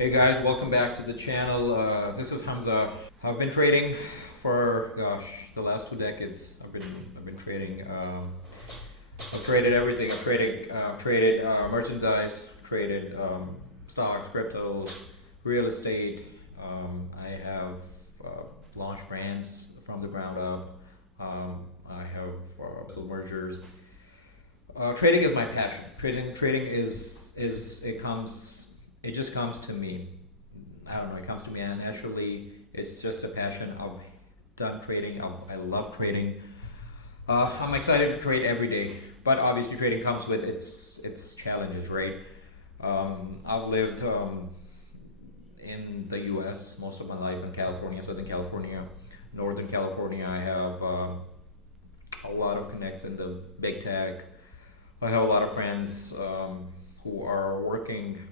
Hey guys, welcome back to the channel. This is Hamza. I've been trading for the last 2 decades. I've been trading. I've traded everything. I've traded merchandise, traded stocks, cryptos, real estate. I have launched brands from the ground up. I have mergers. Trading is my passion. Trading is it just comes to me. I don't know. It comes to me naturally. It's just a passion. I've done trading. I love trading. I'm excited to trade every day, but obviously trading comes with its challenges, right? I've lived in the U.S. most of my life, in California, Southern California, Northern California. I have a lot of connects in the big tech. I have a lot of friends who are working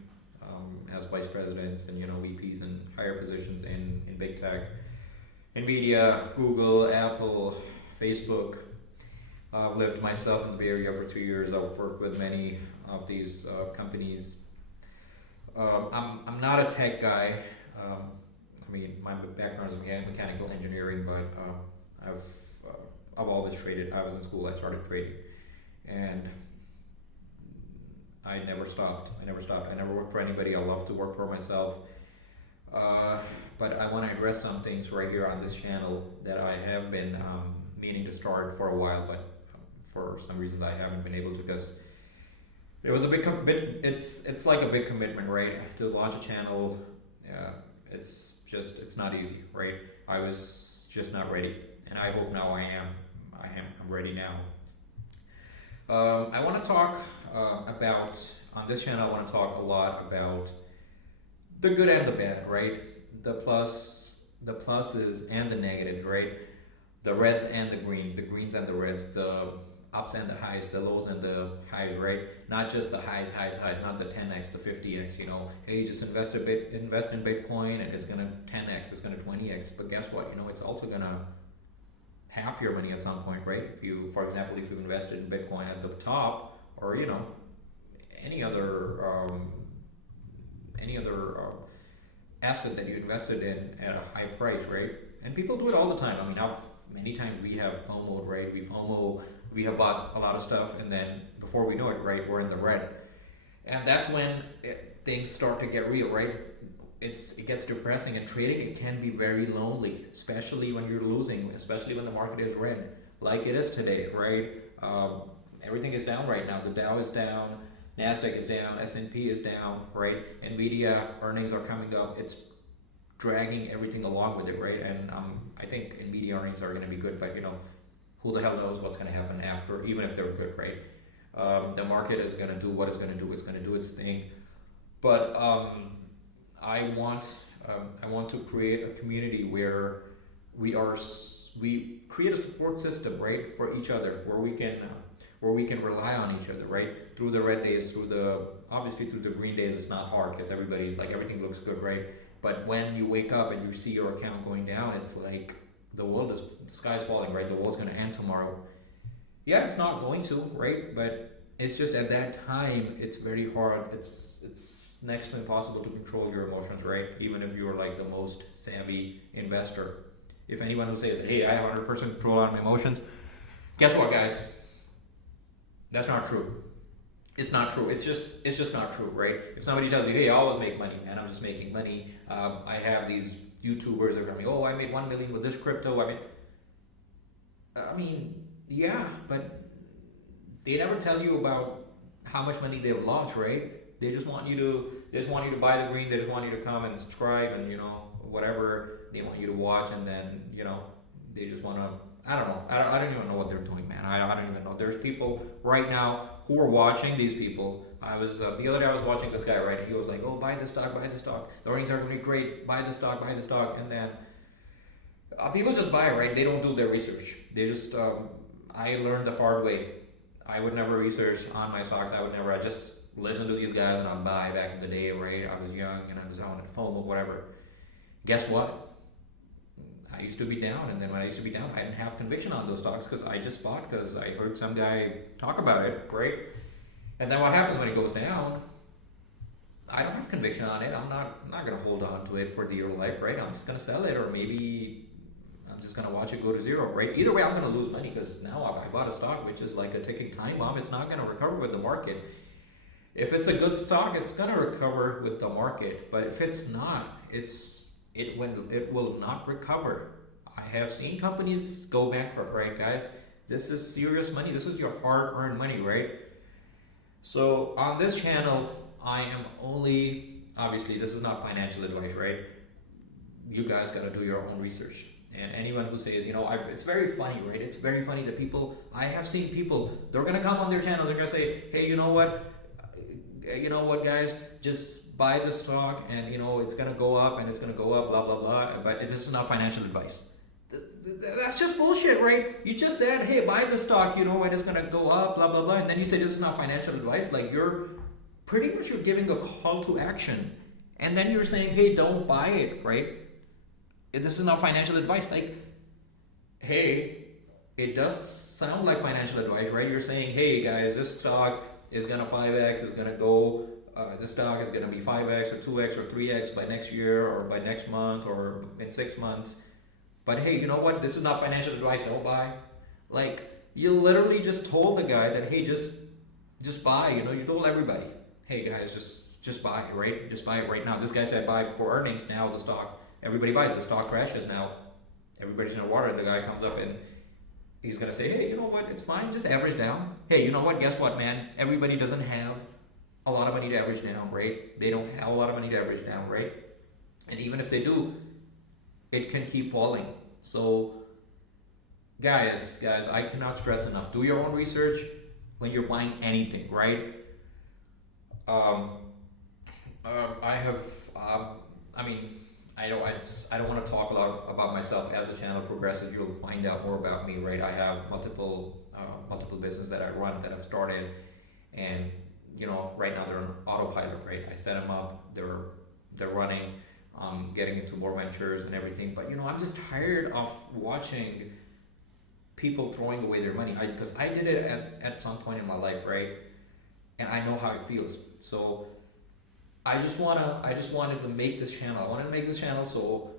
as vice presidents and VPs and higher positions in big tech, NVIDIA, Google, Apple, Facebook. I've lived myself in the Bay Area for 2 years. I've worked with many of these companies. I'm not a tech guy. My background is mechanical engineering, but I've always traded. I was in school. I started trading, and I never stopped. I never worked for anybody. I love to work for myself. But I want to address some things right here on this channel that I have been meaning to start for a while, but for some reason I haven't been able to, because it was a big it's like a big commitment, right? To launch a channel. It's not easy, right? I was just not ready, and I hope now I am. I'm ready now. I want to talk about, on this channel, I want to talk a lot about the good and the bad, right? The pluses and the negatives, right? The reds and the greens and the reds, the ups and the highs, the lows and the highs, right? Not just the highs, not the 10x, the 50x. Hey, just invest in Bitcoin and it's gonna 10x, it's gonna 20x. But guess what? It's also gonna half your money at some point, right? If you, for example, if you invested in Bitcoin at the top, or any other asset that you invested in at a high price, right? And people do it all the time. Many times we have FOMO, right? We have bought a lot of stuff, and then before we know it, right, we're in the red. And that's when things start to get real, right? It gets depressing, and trading, it can be very lonely, especially when you're losing, especially when the market is red, like it is today, right? Everything is down right now. The Dow is down, NASDAQ is down, S&P is down, right? NVIDIA earnings are coming up. It's dragging everything along with it, right? And I think NVIDIA earnings are going to be good, but who the hell knows what's going to happen after, even if they're good, right? The market is going to do what it's going to do. It's going to do its thing. But I want to create a community where we create a support system, right, for each other, where we can rely on each other, right? Through the red days, through the green days, it's not hard because everybody's like, everything looks good, right? But when you wake up and you see your account going down, it's like the sky's falling, right? The world's going to end tomorrow. Yeah, it's not going to, right? But it's just at that time, it's very hard. It's next to impossible to control your emotions, right? Even if you're like the most savvy investor. If anyone who says, hey, I have 100% control on my emotions, guess what, guys? That's not true. It's not true. It's just not true, right? If somebody tells you, hey, I always make money, man, I'm just making money. I have these YouTubers that are coming, oh, I made 1 million with this crypto. Yeah, but they never tell you about how much money they've lost, right? They just want you to buy the green. They just want you to come and subscribe and whatever they want you to watch, and then they just want to. I don't know. I don't even know what they're doing, man. I don't even know. There's people right now who are watching these people. I was the other day I was watching this guy, right? And he was like, "Oh, buy this stock. The earnings are going to be great. Buy this stock. And then people just buy, right? They don't do their research. They just. I learned the hard way. I would never research on my stocks. I just listen to these guys and I'd buy back in the day, right? I was young and I was on the phone or whatever. Guess what? I used to be down, and then when I used to be down, I didn't have conviction on those stocks because I just bought because I heard some guy talk about it, right? And then what happens when it goes down? I don't have conviction on it. I'm not gonna hold on to it for dear life, right? I'm just gonna sell it, or maybe I'm just gonna watch it go to zero, right? Either way, I'm gonna lose money because now I bought a stock which is like a ticking time bomb. It's not gonna recover with the market. If it's a good stock, it's gonna recover with the market. But if it's not, it will not recover. I have seen companies go bankrupt, right, guys? This is serious money. This is your hard-earned money, right? So on this channel, I am only, obviously this is not financial advice, right? You guys got to do your own research. And anyone who says, it's very funny, right? It's very funny that I have seen people, they're going to come on their channels, they're going to say, hey, you know what, guys, just buy the stock and, it's going to go up and it's going to go up, blah, blah, blah. But this is not financial advice. That's just bullshit, right? You just said, hey, buy the stock, it's going to go up, blah, blah, blah. And then you say this is not financial advice. Like, you're giving a call to action. And then you're saying, hey, don't buy it, right? This is not financial advice. Like, hey, it does sound like financial advice, right? You're saying, hey, guys, this stock is going to 5x, is going to go, this stock is going to be 5x or 2x or 3x by next year or by next month or in 6 months. But hey, you know what? This is not financial advice. Don't buy. Like, you literally just told the guy that, hey, just buy. You told everybody, hey guys, just buy, right? Just buy it right now. This guy said buy before earnings. Now the stock, everybody buys. The stock crashes now. Everybody's in the water. And the guy comes up and he's gonna say, hey, you know what? It's fine. Just average down. Hey, you know what? Guess what, man? Everybody doesn't have a lot of money to average down, right? They don't have a lot of money to average down, right? And even if they do, it can keep falling. So guys, I cannot stress enough. Do your own research when you're buying anything, right? I don't want to talk a lot about myself. As the channel progresses, you'll find out more about me, right? I have multiple businesses that I run, that I've started, and right now they're on autopilot, right? I set them up, they're running, getting into more ventures and everything. But I'm just tired of watching people throwing away their money. Because I did it at some point in my life, right? And I know how it feels. So I just wanted to make this channel. I wanted to make this channel so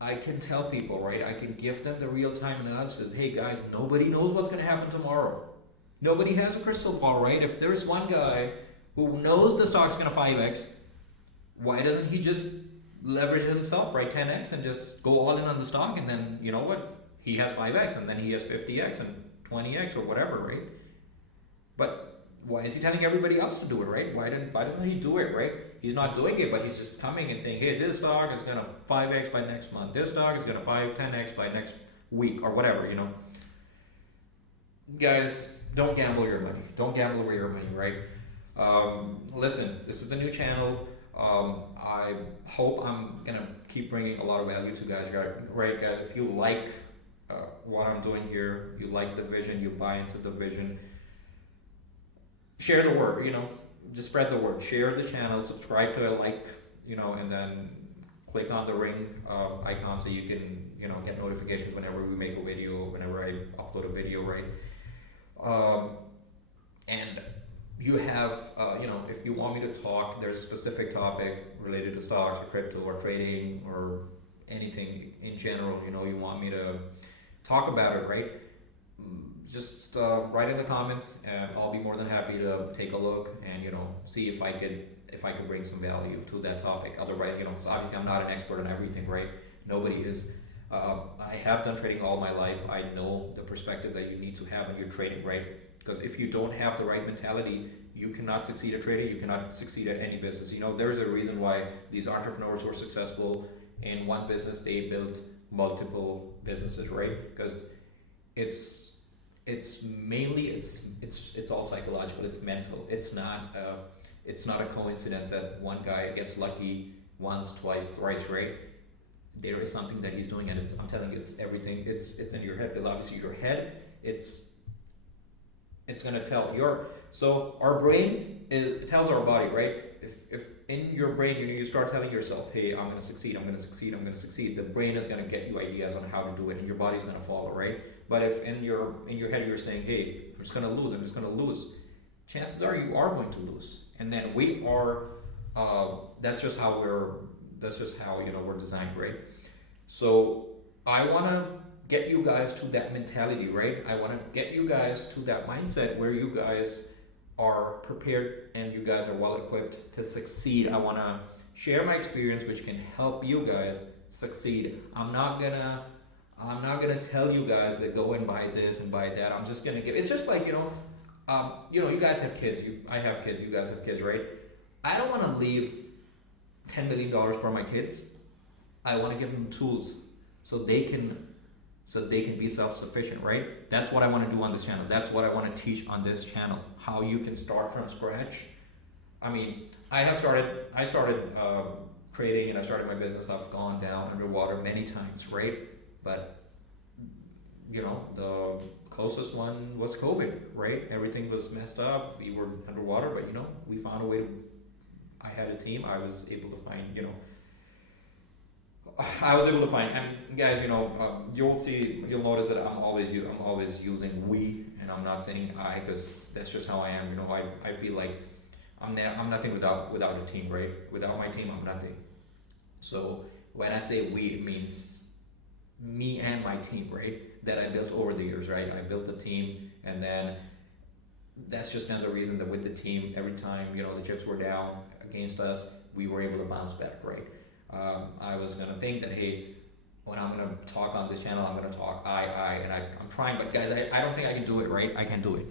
I can tell people, right? I can give them the real-time analysis. Hey guys, nobody knows what's going to happen tomorrow. Nobody has a crystal ball, right? If there's one guy who knows the stock's going to 5x, why doesn't he just leverage himself, right? 10x and just go all in on the stock, and then you know what? He has 5x and then he has 50x and 20x or whatever, right? But why is he telling everybody else to do it, right? Why doesn't he do it, right? He's not doing it, but he's just coming and saying, hey, this stock is gonna 5x by next month. This stock is gonna 10x by next week or whatever, Guys, don't gamble your money. Don't gamble away your money, right? Listen, this is a new channel. I hope I'm gonna keep bringing a lot of value to you guys, right, guys? If you like what I'm doing here, you like the vision, you buy into the vision, share the word, just spread the word. Share the channel, subscribe to it, and then click on the ring icon so you can, get notifications whenever we make a video, whenever I upload a video, right? And you have, if you want me to talk, there's a specific topic related to stocks or crypto or trading or anything in general, you want me to talk about it, right? Just write in the comments, and I'll be more than happy to take a look and see if I could bring some value to that topic. Otherwise, because obviously I'm not an expert on everything, right? Nobody is. I have done trading all my life. I know the perspective that you need to have when you're trading, right? Because if you don't have the right mentality, you cannot succeed at trading. You cannot succeed at any business. There's a reason why these entrepreneurs were successful in one business. They built multiple businesses, right? Because it's all psychological. It's mental. It's not a coincidence that one guy gets lucky once, twice, thrice, right? There is something that he's doing, and I'm telling you, it's everything. It's in your head, because obviously your head, it's gonna tell so our brain tells our body, right? If in your brain you start telling yourself, hey, I'm gonna succeed, the brain is gonna get you ideas on how to do it, and your body's gonna follow, right? But if in your head you're saying, hey, I'm just gonna lose, chances are you are going to lose. And then we are That's just how we're designed, right? So I want to get you guys to that mentality, right? I want to get you guys to that mindset where you guys are prepared and you guys are well equipped to succeed. I want to share my experience which can help you guys succeed. I'm not gonna tell you guys that go and buy this and buy that. I'm just gonna give. It's just like you guys have kids. I have kids. You guys have kids, right? I don't want to leave $10 million for my kids. I want to give them tools so they can be self-sufficient, right? That's what I want to do on this channel. That's what I want to teach on this channel. How you can start from scratch. I mean, I started trading and I started my business. I've gone down underwater many times, right? But the closest one was COVID, right? Everything was messed up. We were underwater, but we found a way to. I had a team. I was able to find, and guys, you'll notice that I'm always using we, and I'm not saying I, because that's just how I am. I feel like I'm nothing without a team, right? Without my team, I'm nothing. So when I say we, it means me and my team, right? That I built over the years, right? I built a team, and then that's just another reason that with the team, every time the chips were down against us, we were able to bounce back, right? I was gonna think that, hey, when I'm gonna talk on this channel, I'm gonna talk and I'm trying, but guys, I don't think I can do it, right? I can't do it.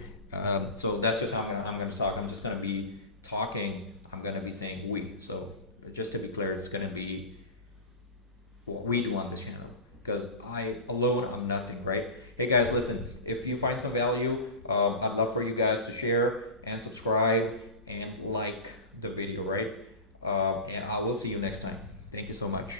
So that's just how I'm gonna talk. I'm just gonna be talking. I'm gonna be saying we. So just to be clear, it's gonna be what we do on this channel, because I alone, I'm nothing, right? Hey guys, listen, if you find some value, I'd love for you guys to share and subscribe and like the video, right? And I will see you next time. Thank you so much.